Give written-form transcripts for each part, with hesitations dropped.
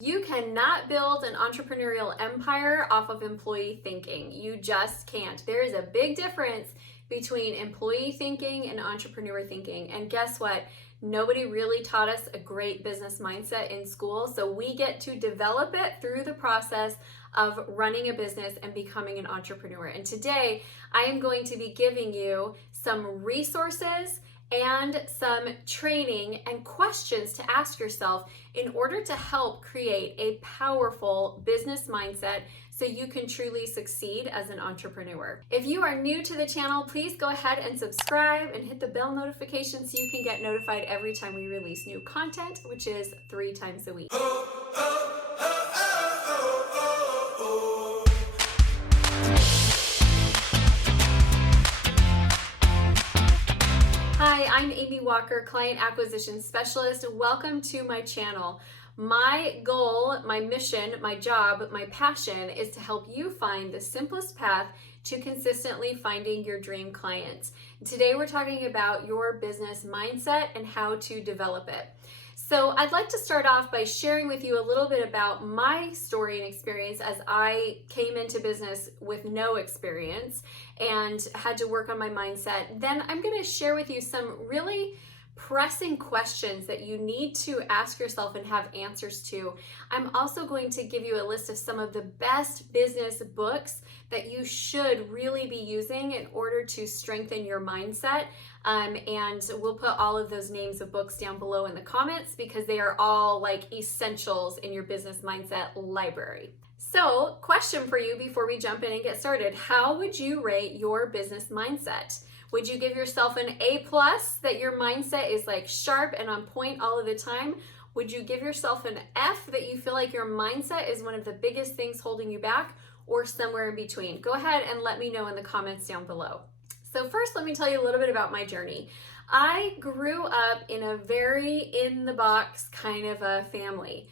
You cannot build an entrepreneurial empire off of employee thinking. You just can't. There is a big difference between employee thinking and entrepreneur thinking. And guess what? Nobody really taught us a great business mindset in school. So we get to develop it through the process of running a business and becoming an entrepreneur. And today I am going to be giving you some resources and some training and questions to ask yourself in order to help create a powerful business mindset so you can truly succeed as an entrepreneur. If you are new to the channel, please go ahead and subscribe and hit the bell notification so you can get notified every time we release new content, which is 3 times a week. Hi, I'm Amy Walker, Client Acquisition Specialist. Welcome to my channel. My goal, my mission, my job, my passion is to help you find the simplest path to consistently finding your dream clients. Today we're talking about your business mindset and how to develop it. So I'd like to start off by sharing with you a little bit about my story and experience as I came into business with no experience and had to work on my mindset. Then I'm going to share with you some really pressing questions that you need to ask yourself and have answers to. I'm also going to give you a list of some of the best business books that you should really be using in order to strengthen your mindset. And we'll put all of those names of books down below in the comments because they are all like essentials in your business mindset library. So, question for you before we jump in and get started. How would you rate your business mindset? Would you give yourself an A+ that your mindset is like sharp and on point all of the time? Would you give yourself an F that you feel like your mindset is one of the biggest things holding you back, or somewhere in between? Go ahead and let me know in the comments down below. So first, let me tell you a little bit about my journey. I grew up in a very in-the-box kind of a family.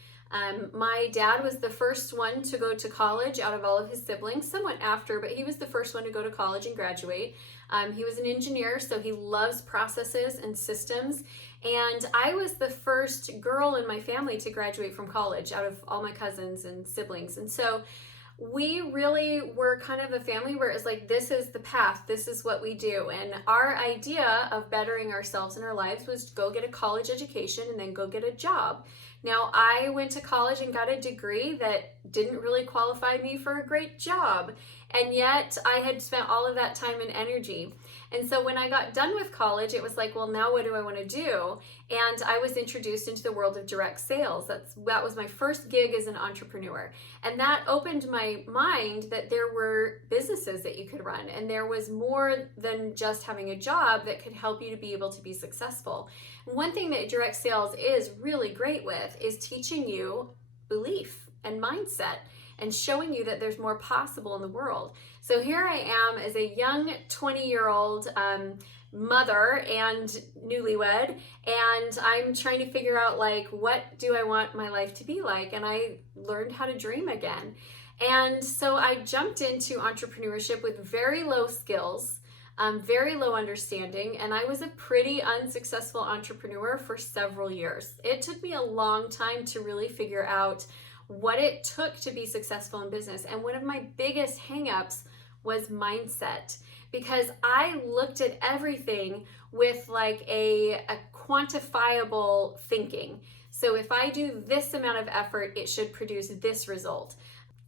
My dad was the first one to go to college out of all of his siblings, somewhat after, but he was the first one to go to college and graduate. He was an engineer, so he loves processes and systems. And I was the first girl in my family to graduate from college out of all my cousins and siblings. And so we really were kind of a family where it's like, this is the path, this is what we do. And our idea of bettering ourselves in our lives was to go get a college education and then go get a job. Now, I went to college and got a degree that didn't really qualify me for a great job. And yet I had spent all of that time and energy. And so when I got done with college, it was like, well, now what do I want to do? And I was introduced into the world of direct sales. That was my first gig as an entrepreneur. And that opened my mind that there were businesses that you could run. And there was more than just having a job that could help you to be able to be successful. And one thing that direct sales is really great with is teaching you belief and mindset and showing you that there's more possible in the world. So here I am as a young 20-year-old mother and newlywed, and I'm trying to figure out, like, what do I want my life to be like? And I learned how to dream again. And so I jumped into entrepreneurship with very low skills, very low understanding, and I was a pretty unsuccessful entrepreneur for several years. It took me a long time to really figure out what it took to be successful in business. And one of my biggest hangups was mindset, because I looked at everything with like a quantifiable thinking. So if I do this amount of effort, it should produce this result.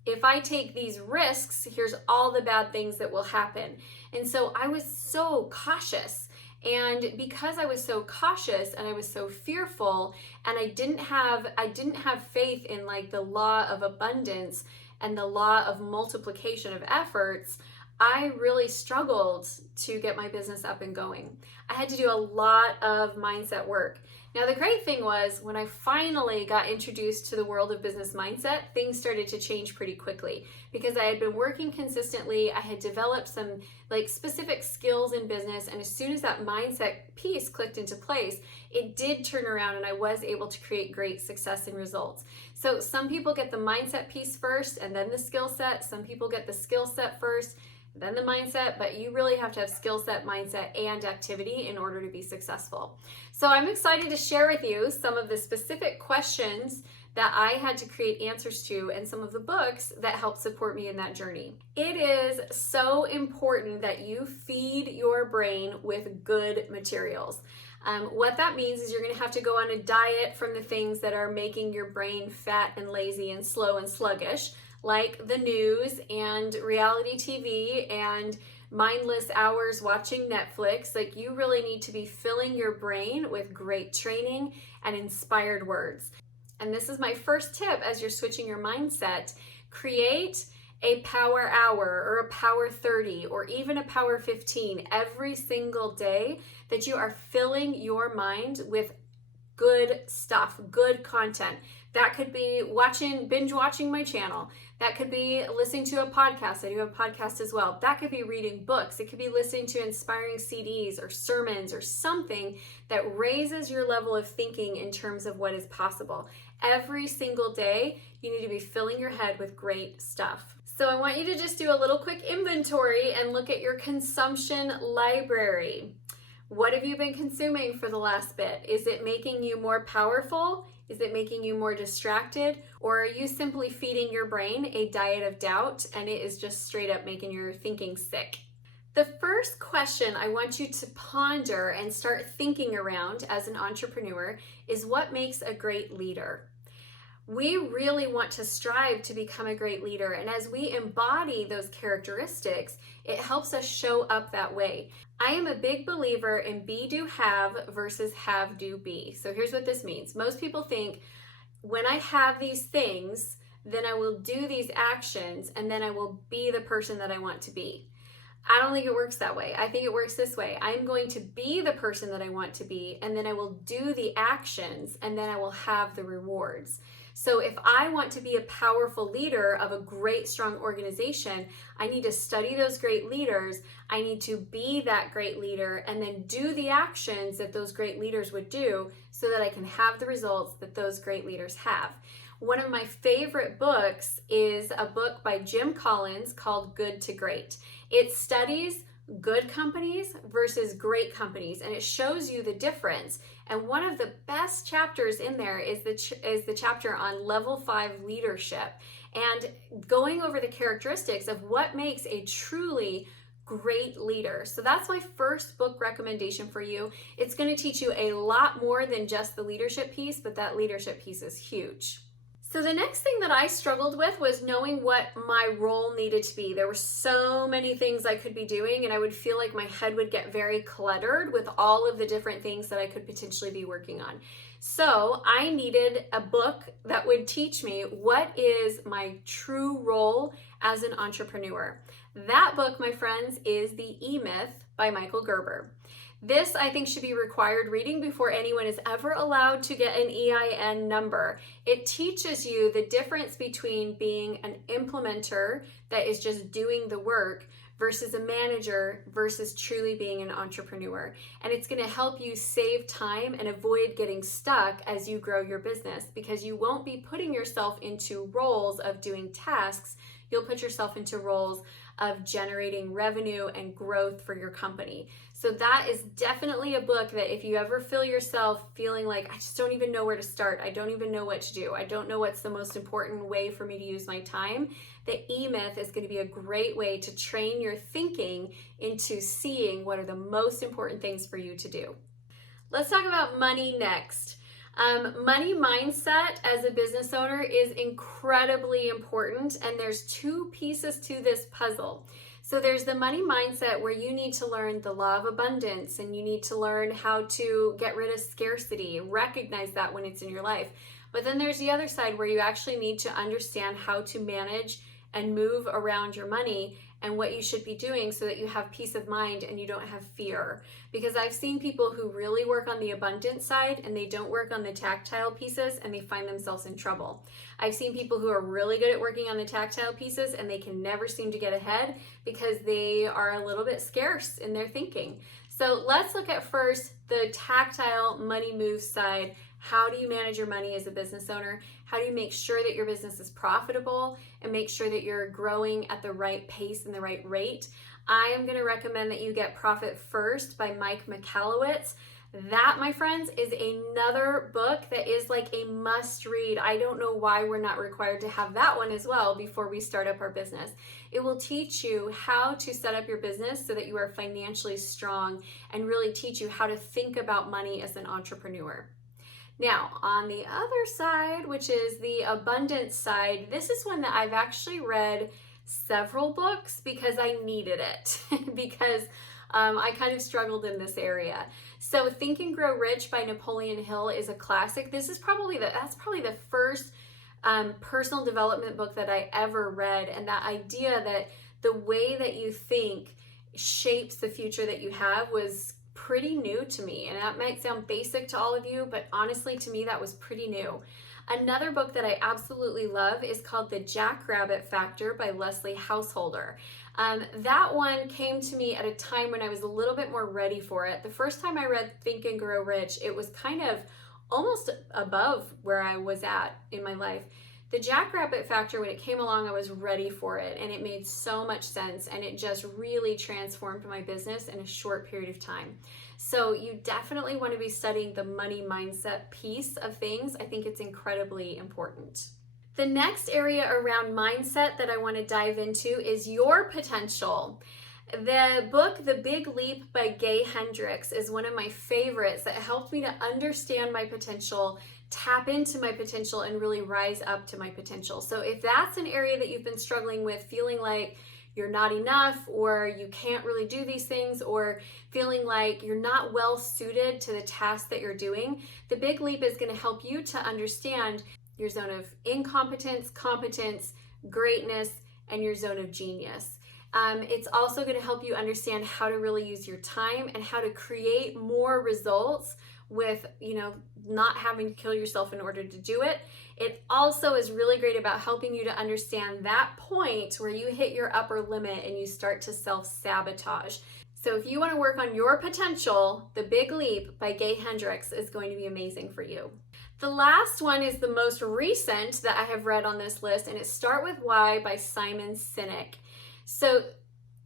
If I take these risks, here's all the bad things that will happen. And so I was so cautious. And because I was so cautious and I was so fearful, and I didn't have faith in like the law of abundance and the law of multiplication of efforts, I really struggled to get my business up and going. I had to do a lot of mindset work. Now, the great thing was when I finally got introduced to the world of business mindset, things started to change pretty quickly because I had been working consistently. I had developed some like specific skills in business. And as soon as that mindset piece clicked into place, it did turn around and I was able to create great success and results. So some people get the mindset piece first and then the skill set. Some people get the skill set first, then the mindset, but you really have to have skill set, mindset, and activity in order to be successful. So I'm excited to share with you some of the specific questions that I had to create answers to and some of the books that helped support me in that journey. It is so important that you feed your brain with good materials. What that means is you're going to have to go on a diet from the things that are making your brain fat and lazy and slow and sluggish, like the news and reality TV and mindless hours watching Netflix. Like, you really need to be filling your brain with great training and inspired words. And this is my first tip as you're switching your mindset. Create a power hour or a power 30 or even a power 15 every single day that you are filling your mind with good stuff, good content. That could be binge watching my channel. That could be listening to a podcast. I do a podcast as well. That could be reading books. It could be listening to inspiring CDs or sermons or something that raises your level of thinking in terms of what is possible. Every single day, you need to be filling your head with great stuff. So I want you to just do a little quick inventory and look at your consumption library. What have you been consuming for the last bit? Is it making you more powerful? Is it making you more distracted? Or are you simply feeding your brain a diet of doubt and it is just straight up making your thinking sick? The first question I want you to ponder and start thinking around as an entrepreneur is, what makes a great leader? We really want to strive to become a great leader, and as we embody those characteristics, it helps us show up that way. I am a big believer in be, do, have versus have, do, be. So here's what this means. Most people think, when I have these things, then I will do these actions, and then I will be the person that I want to be. I don't think it works that way. I think it works this way. I'm going to be the person that I want to be, and then I will do the actions, and then I will have the rewards. So if I want to be a powerful leader of a great, strong organization, I need to study those great leaders. I need to be that great leader and then do the actions that those great leaders would do so that I can have the results that those great leaders have. One of my favorite books is a book by Jim Collins called Good to Great. It studies good companies versus great companies, and it shows you the difference. And one of the best chapters in there is the chapter on level 5 leadership, and going over the characteristics of what makes a truly great leader. So that's my first book recommendation for you. It's going to teach you a lot more than just the leadership piece, but that leadership piece is huge. So the next thing that I struggled with was knowing what my role needed to be. There were so many things I could be doing, and I would feel like my head would get very cluttered with all of the different things that I could potentially be working on. So I needed a book that would teach me what is my true role as an entrepreneur. That book, my friends, is The E-Myth by Michael Gerber. This, I think, should be required reading before anyone is ever allowed to get an EIN number. It teaches you the difference between being an implementer that is just doing the work versus a manager versus truly being an entrepreneur. And it's going to help you save time and avoid getting stuck as you grow your business, because you won't be putting yourself into roles of doing tasks. You'll put yourself into roles of generating revenue and growth for your company. So that is definitely a book that if you ever feel yourself feeling like, I just don't even know where to start, I don't even know what to do, I don't know what's the most important way for me to use my time, the E-Myth is going to be a great way to train your thinking into seeing what are the most important things for you to do. Let's talk about money next. Money mindset as a business owner is incredibly important, and there's two pieces to this puzzle. So there's the money mindset where you need to learn the law of abundance, and you need to learn how to get rid of scarcity, recognize that when it's in your life. But then there's the other side where you actually need to understand how to manage and move around your money and what you should be doing so that you have peace of mind and you don't have fear. Because I've seen people who really work on the abundance side and they don't work on the tactile pieces, and they find themselves in trouble. I've seen people who are really good at working on the tactile pieces and they can never seem to get ahead because they are a little bit scarce in their thinking. So let's look at first the tactile money move side. How do you manage your money as a business owner? How do you make sure that your business is profitable and make sure that you're growing at the right pace and the right rate? I am going to recommend that you get Profit First by Mike Michalowicz. That, my friends, is another book that is like a must read. I don't know why we're not required to have that one as well before we start up our business. It will teach you how to set up your business so that you are financially strong and really teach you how to think about money as an entrepreneur. Now, on the other side, which is the abundance side, this is one that I've actually read several books because I needed it, because I kind of struggled in this area. So Think and Grow Rich by Napoleon Hill is a classic. That's probably the first personal development book that I ever read. And that idea that the way that you think shapes the future that you have was pretty new to me. And that might sound basic to all of you, but honestly, to me, that was pretty new. Another book that I absolutely love is called The Jackrabbit Factor by Leslie Householder. That one came to me at a time when I was a little bit more ready for it. The first time I read Think and Grow Rich, it was kind of almost above where I was at in my life. The Jackrabbit Factor, when it came along, I was ready for it, and it made so much sense, and it just really transformed my business in a short period of time. So you definitely want to be studying the money mindset piece of things. I think it's incredibly important. The next area around mindset that I want to dive into is your potential. The book, The Big Leap by Gay Hendricks, is one of my favorites that helped me to understand my potential, tap into my potential, and really rise up to my potential. So if that's an area that you've been struggling with, feeling like you're not enough, or you can't really do these things, or feeling like you're not well suited to the task that you're doing, The Big Leap is going to help you to understand your zone of incompetence, competence, greatness, and your zone of genius. It's also going to help you understand how to really use your time and how to create more results with, not having to kill yourself in order to do it. It also is really great about helping you to understand that point where you hit your upper limit and you start to self-sabotage. So if you want to work on your potential, The Big Leap by Gay Hendricks is going to be amazing for you. The last one is the most recent that I have read on this list, and it's Start With Why by Simon Sinek. So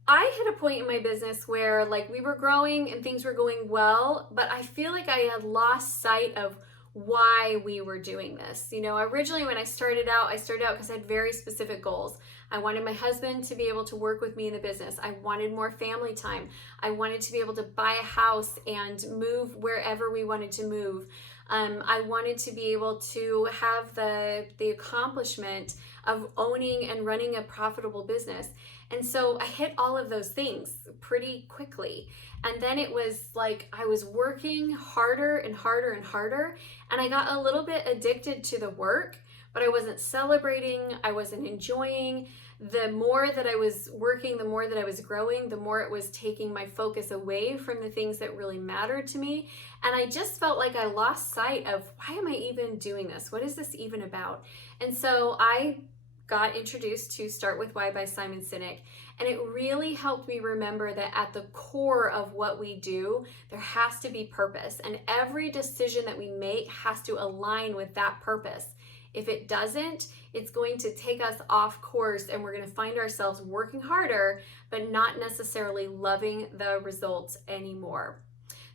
I hit a point in my business where we were growing and things were going well, but I feel like I had lost sight of why we were doing this. Originally when I started out because I had very specific goals. I wanted my husband to be able to work with me in the business. I wanted more family time. I wanted to be able to buy a house and move wherever we wanted to move. I wanted to be able to have the accomplishment of owning and running a profitable business. And so I hit all of those things pretty quickly. And then it was like I was working harder and harder and harder, and I got a little bit addicted to the work, but I wasn't celebrating, I wasn't enjoying. The more that I was working, the more that I was growing, the more it was taking my focus away from the things that really mattered to me. And I just felt like I lost sight of, why am I even doing this? What is this even about? And so I got introduced to Start With Why by Simon Sinek, and it really helped me remember that at the core of what we do, there has to be purpose, and every decision that we make has to align with that purpose. If it doesn't, it's going to take us off course, and we're going to find ourselves working harder, but not necessarily loving the results anymore.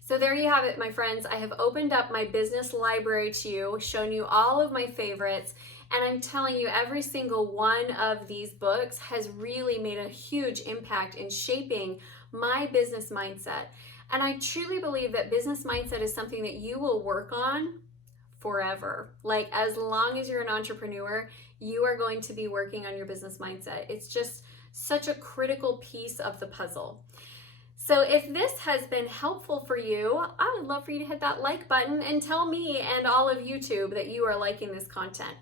So there you have it, my friends. I have opened up my business library to you, shown you all of my favorites, and I'm telling you, every single one of these books has really made a huge impact in shaping my business mindset. And I truly believe that business mindset is something that you will work on forever. As long as you're an entrepreneur, you are going to be working on your business mindset. It's just such a critical piece of the puzzle. So if this has been helpful for you, I would love for you to hit that like button and tell me and all of YouTube that you are liking this content.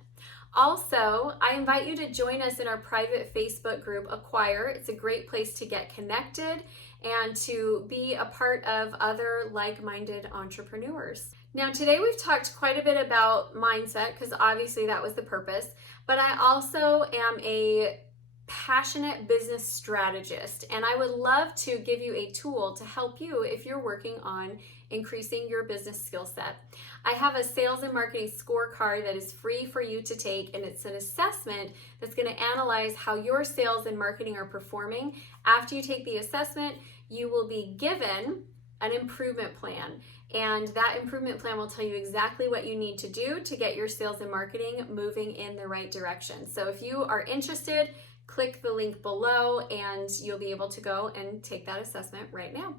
Also, I invite you to join us in our private Facebook group, Acquire. It's a great place to get connected and to be a part of other like-minded entrepreneurs. Now, today we've talked quite a bit about mindset because obviously that was the purpose, but I also am a passionate business strategist, and I would love to give you a tool to help you if you're working on increasing your business skill set. I have a sales and marketing scorecard that is free for you to take, and it's an assessment that's going to analyze how your sales and marketing are performing. After you take the assessment, you will be given an improvement plan. And that improvement plan will tell you exactly what you need to do to get your sales and marketing moving in the right direction. So if you are interested, click the link below and you'll be able to go and take that assessment right now.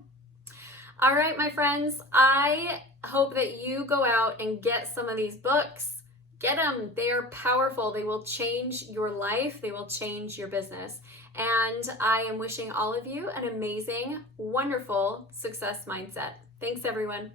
All right, my friends, I hope that you go out and get some of these books. Get them. They are powerful. They will change your life. They will change your business. And I am wishing all of you an amazing, wonderful success mindset. Thanks, everyone.